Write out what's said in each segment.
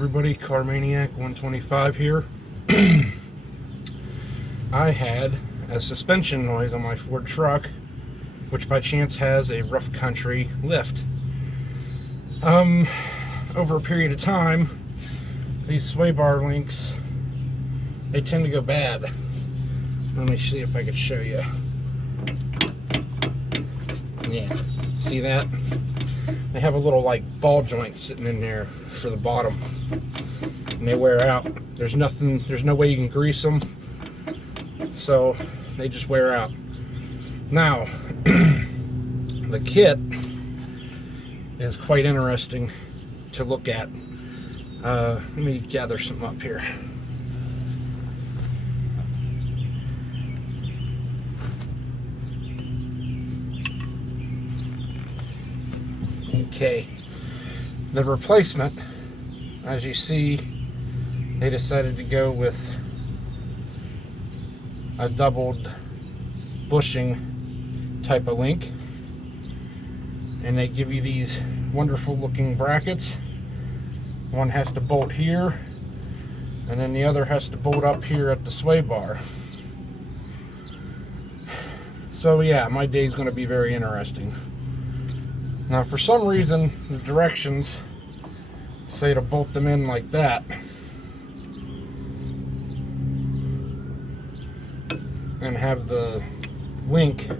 everybody, Car Maniac 125 here. I had a suspension noise on my Ford truck, which by chance has a rough country lift. Over a period of time, these sway bar links, they tend to go bad. Let me see if I could show you. Yeah, see that? They have a little like ball joint sitting in there for the bottom, and they wear out. There's no way you can grease them, so they just wear out. Now, the kit is quite interesting to look at. Let me gather some up here. Okay, the replacement, as you see, they decided to go with a doubled bushing type of link, and they give you these wonderful looking brackets. One has to bolt here, and then the other has to bolt up here at the sway bar. So yeah, my day is going to be very interesting. Now, for some reason, the directions say to bolt them in like that. And have the link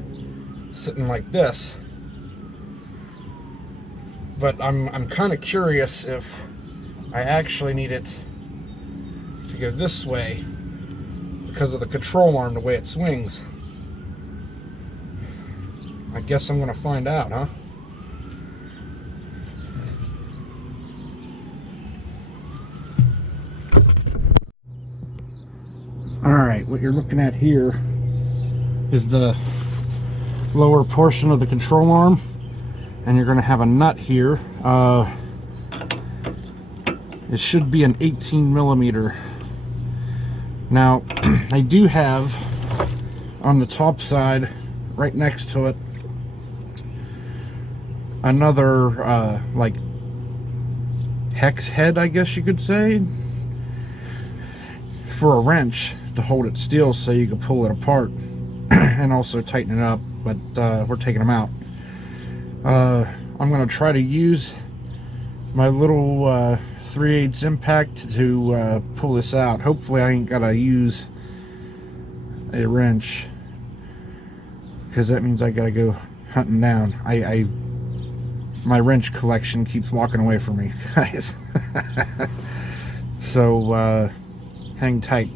sitting like this. But I'm kind of curious if I actually need it to go this way because of the control arm, the way it swings. I guess I'm going to find out, huh? Alright, what you're looking at here is the lower portion of the control arm, and you're going to have a nut here. It should be an 18 millimeter. Now, I do have on the top side, right next to it, another like hex head, I guess you could say, for a wrench to hold it still so you can pull it apart and also tighten it up, but we're taking them out. I'm going to try to use my little 3/8 impact to pull this out. Hopefully I ain't got to use a wrench, because that means I got to go hunting down. My wrench collection keeps walking away from me, guys. So hang tight.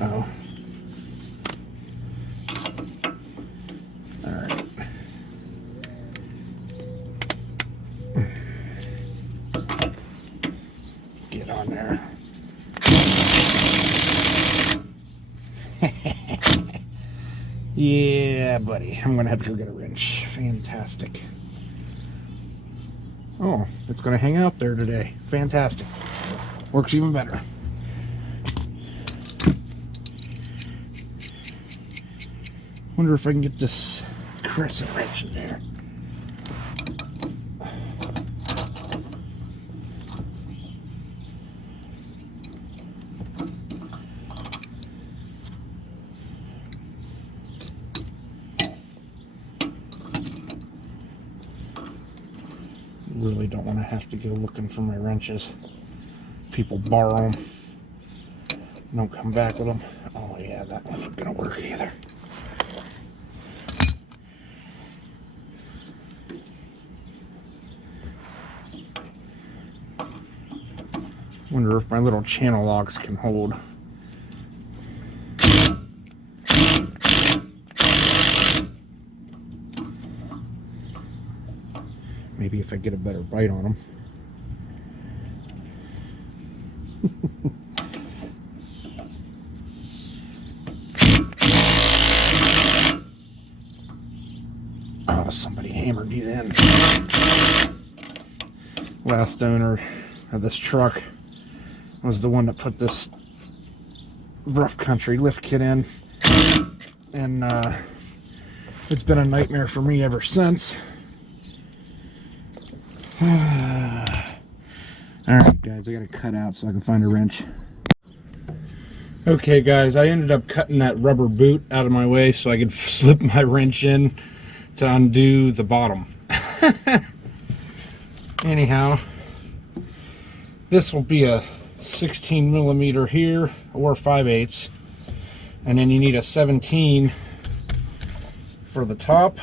Uh-oh. Alright. Get on there. Yeah, buddy. I'm gonna have to go get a wrench. Fantastic. Oh, it's gonna hang out there today. Fantastic. Works even better. Wonder if I can get this crescent wrench in there. Really don't want to have to go looking for my wrenches. People borrow them, don't come back with them. Oh yeah, that one ain't gonna work either. Wonder if my little channel locks can hold. Maybe if I get a better bite on them. somebody hammered you then. Last owner of this truck was the one that put this rough country lift kit in, and it's been a nightmare for me ever since. Alright guys, I gotta cut out so I can find a wrench. Okay guys, I ended up cutting that rubber boot out of my way so I could slip my wrench in to undo the bottom. Anyhow, this will be a 16 millimeter here, or 5/8, and then you need a 17 for the top,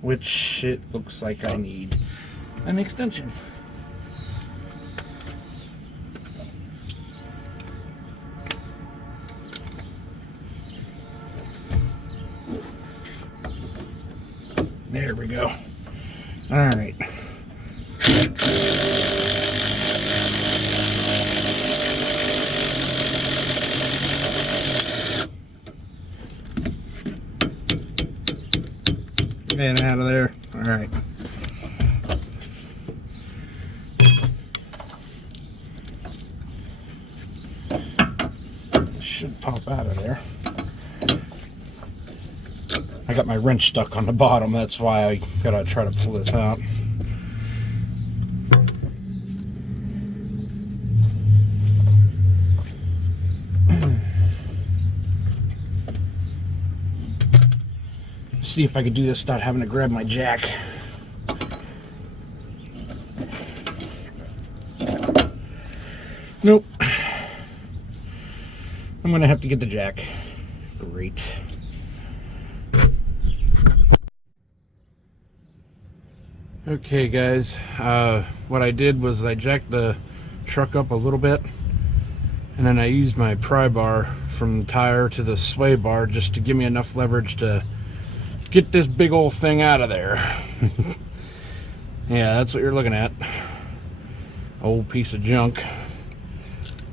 which it looks like I need an extension. There we go. All right. Get out of there. All right. This should pop out of there. I got my wrench stuck on the bottom, that's why I gotta try to pull this out. See if I could do this without having to grab my jack. Nope. I'm gonna have to get the jack. Great. Okay guys, what I did was I jacked the truck up a little bit, and then I used my pry bar from the tire to the sway bar just to give me enough leverage to get this big old thing out of there. Yeah, that's what you're looking at. Old piece of junk.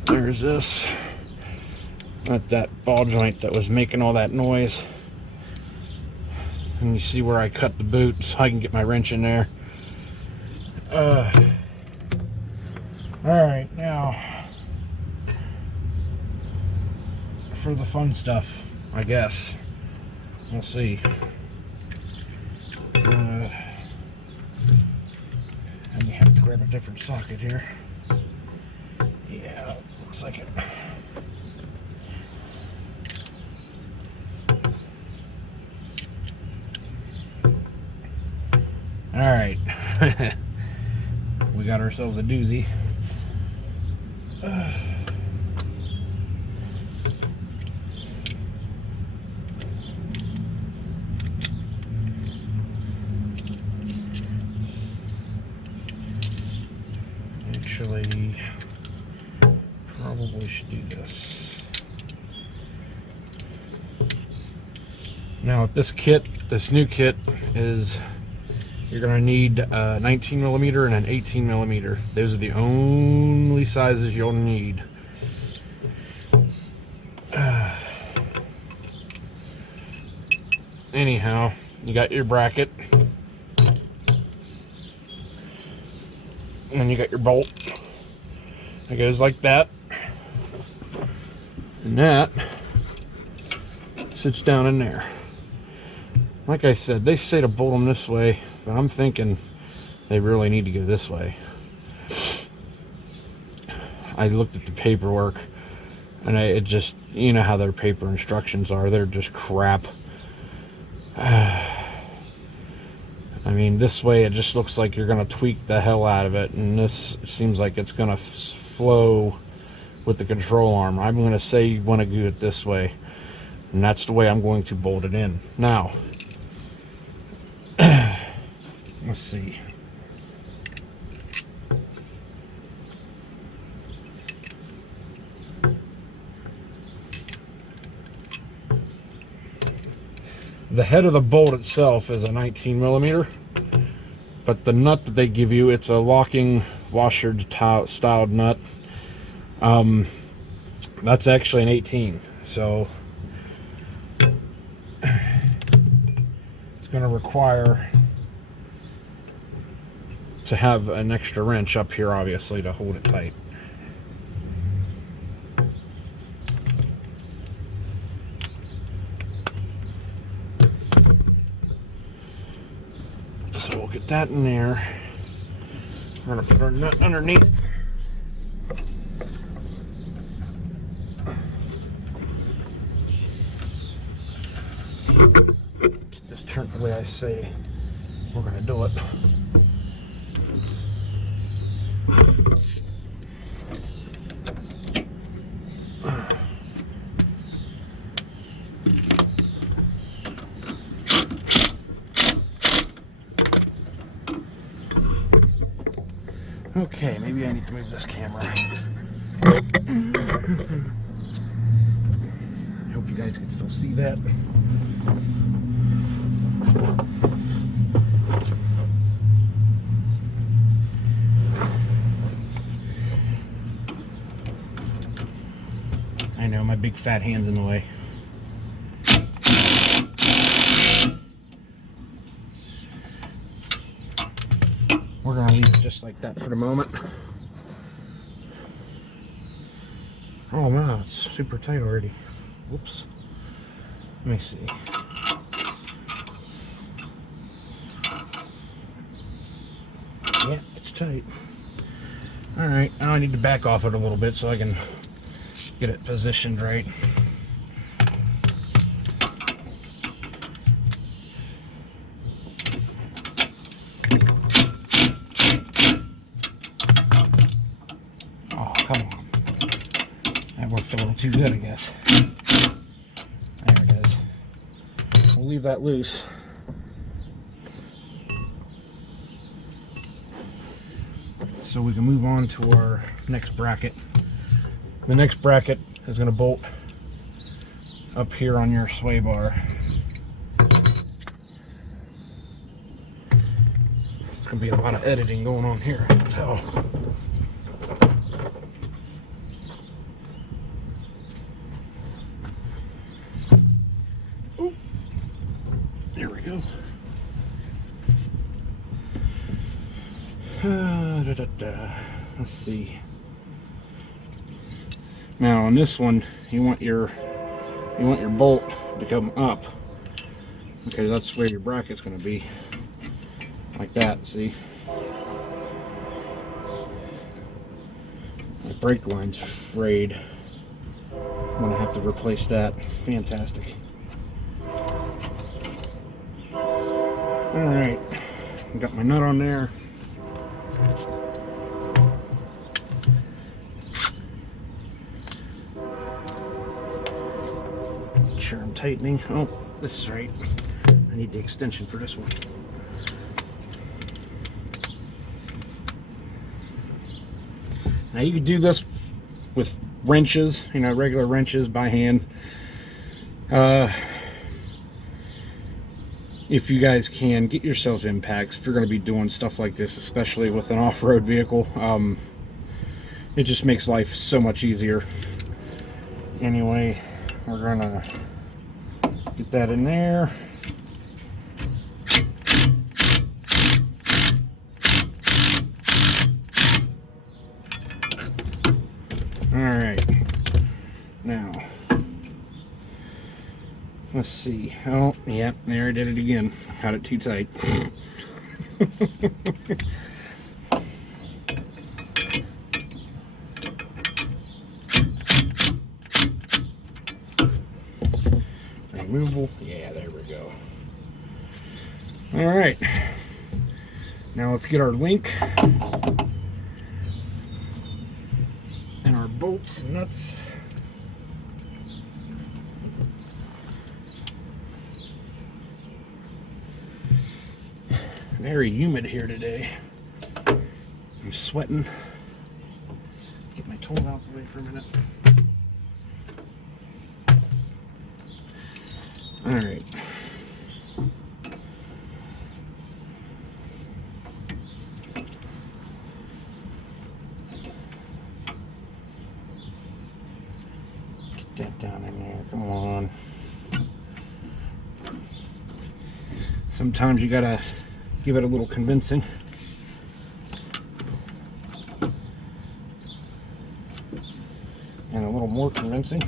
There's this. That's that ball joint that was making all that noise. And you see where I cut the boot so I can get my wrench in there. Alright, now for the fun stuff, I guess. We'll see. And you have to grab a different socket here. Yeah, looks like it. Alright. We got ourselves a doozy. Actually, probably should do this. Now with this kit, this new kit is, you're going to need a 19 millimeter and an 18 millimeter. Those are the only sizes you'll need. Anyhow, you got your bracket. And then you got your bolt. It goes like that. And that sits down in there. Like I said, they say to bolt them this way, but I'm thinking they really need to go this way. I looked at the paperwork, and it just, you know how their paper instructions are, they're just crap. I mean, this way it just looks like you're going to tweak the hell out of it, and this seems like it's going to flow with the control arm. I'm going to say you want to do it this way, and that's the way I'm going to bolt it in. Now, let's see. The head of the bolt itself is a 19 millimeter, but the nut that they give you, it's a locking washer styled nut. That's actually an 18, so it's going to require to have an extra wrench up here, obviously, to hold it tight. So we'll get that in there. We're going to put our nut underneath. Get this turned the way I say we're going to do it. Okay, maybe I need to move this camera. I hope you guys can still see that. I know, my big fat hand's in the way. We're going to leave it just like that for the moment. Oh wow, it's super tight already. Whoops. Let me see. Yeah, it's tight. Alright, now I need to back off it a little bit so I can get it positioned right. Come on. That worked a little too good, I guess. There it is. We'll leave that loose. So we can move on to our next bracket. The next bracket is going to bolt up here on your sway bar. There's going to be a lot of editing going on here, I can tell. There we go. Let's see. Now on this one, you want your bolt to come up. Okay, that's where your bracket's going to be. Like that. See? My brake line's frayed. I'm going to have to replace that. Fantastic. Alright, got my nut on there. Make sure I'm tightening. Oh, this is right. I need the extension for this one. Now you could do this with wrenches, you know, regular wrenches by hand. If you guys can, get yourselves impacts if you're going to be doing stuff like this, especially with an off-road vehicle. It just makes life so much easier. Anyway, we're going to get that in there. Alright, now let's see. Oh, yep, there I did it again. Got it too tight. Removable. Yeah, there we go. All right. Now let's get our link and our bolts and nuts. Very humid here today. I'm sweating. Get my tool out the way for a minute. All right. Get that down in there. Come on. Sometimes you gotta give it a little convincing. more convincing.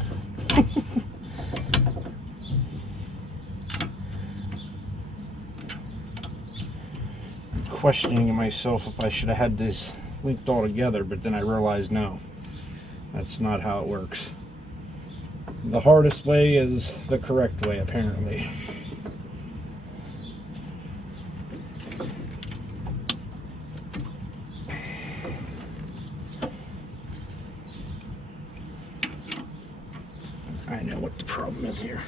Questioning myself if I should have had this linked all together, but then I realized no, that's not how it works. The hardest way is the correct way, apparently. I know what the problem is here.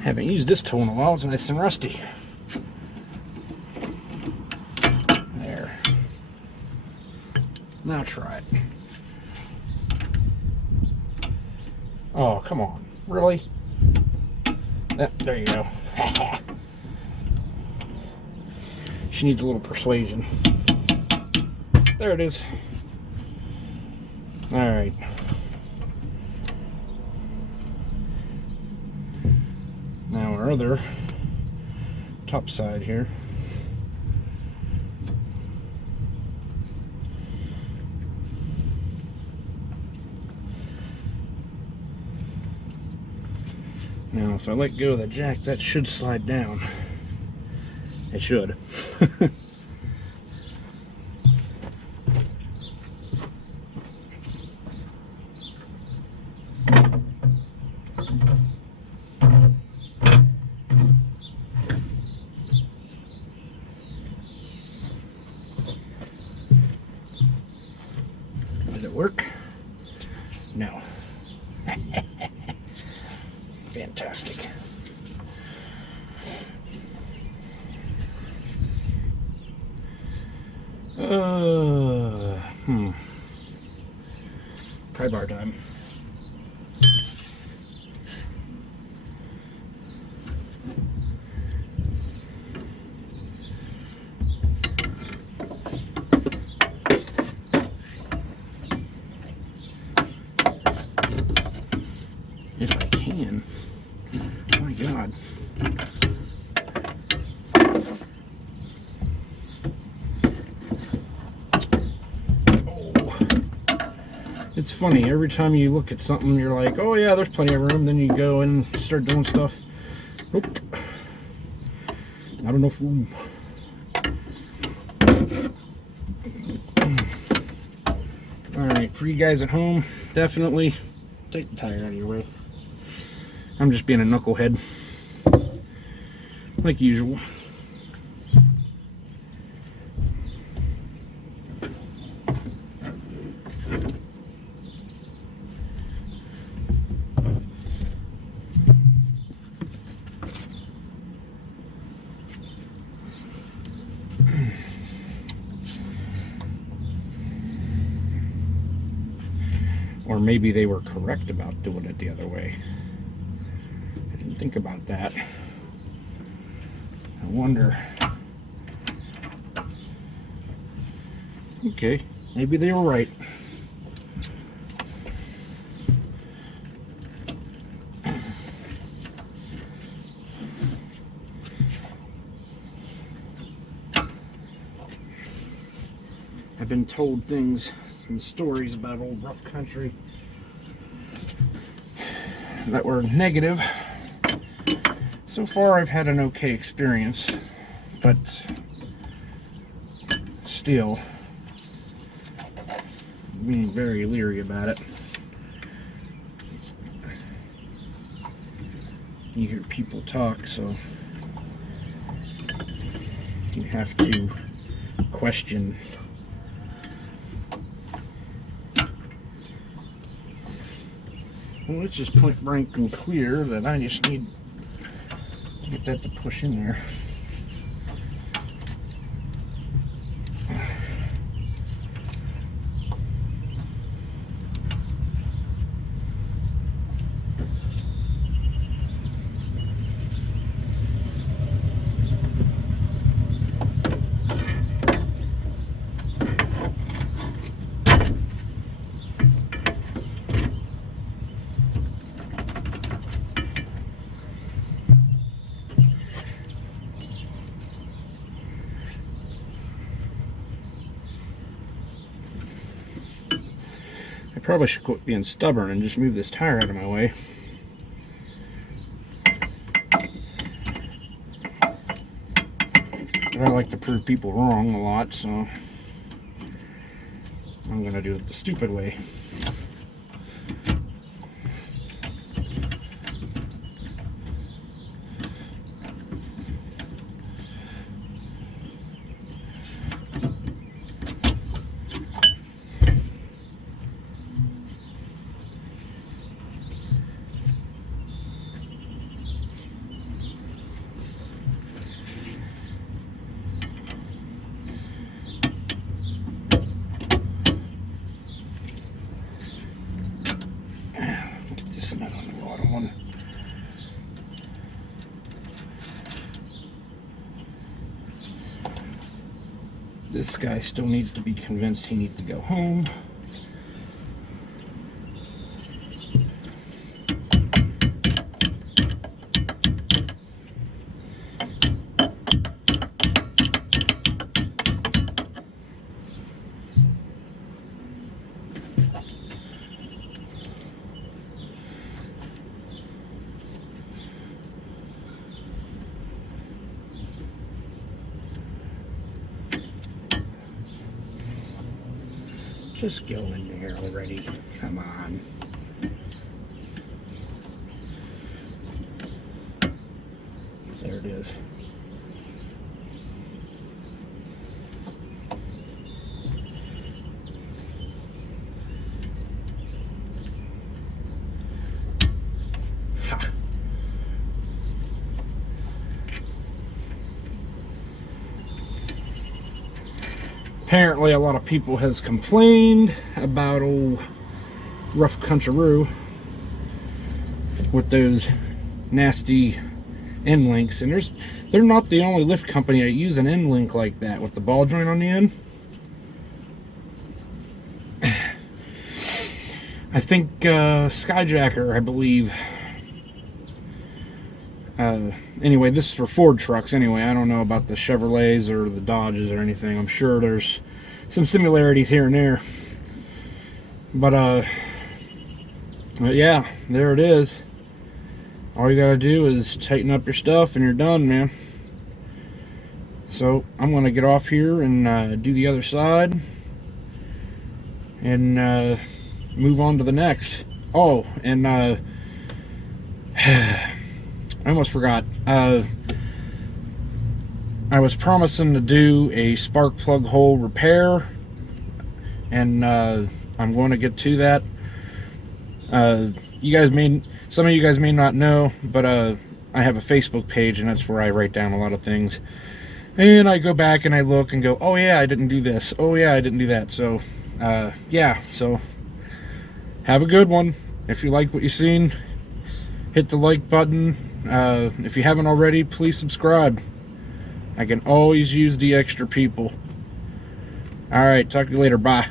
Haven't used this tool in a while, it's nice and rusty. There. Now try it. Oh, come on. Really? There you go. She needs a little persuasion. There it is. Alright. Now our other top side here. Now if I let go of the jack, that should slide down. It should. Did it work? No. Fantastic. Pry bar time. If I can. My God. It's funny, every time you look at something, you're like, oh yeah, there's plenty of room. Then you go and start doing stuff. Nope. Not enough room. Alright, for you guys at home, definitely take the tire out of your way. I'm just being a knucklehead. Like usual. Or maybe they were correct about doing it the other way. I didn't think about that. I wonder. Okay, maybe they were right. I've been told things and stories about old rough country that were negative. So far I've had an okay experience, but still being very leery about it. You hear people talk, so you have to question. Well, it's just point blank and clear that I just need to get that to push in there. probably should quit being stubborn and just move this tire out of my way. But I like to prove people wrong a lot, so I'm going to do it the stupid way. This guy still needs to be convinced he needs to go home. Just go in there already. Come on. There it is. Ha. Apparently a lot of people has complained about old rough country-roo with those nasty end links, and they're not the only lift company that use an end link like that with the ball joint on the end. I think Skyjacker, I believe. Anyway, this is for Ford trucks anyway. I don't know about the Chevrolets or the Dodges or anything. I'm sure there's some similarities here and there. But yeah, there it is. All you gotta do is tighten up your stuff and you're done, man. So I'm gonna get off here and do the other side and move on to the next. Oh, and I almost forgot. I was promising to do a spark plug hole repair, and I'm going to get to that. Some of you guys may not know, but I have a Facebook page, and that's where I write down a lot of things. And I go back and I look and go, oh yeah, I didn't do this. Oh yeah, I didn't do that. So yeah, so have a good one. If you like what you've seen, hit the like button. If you haven't already, please subscribe. I can always use the extra people. Alright, talk to you later. Bye.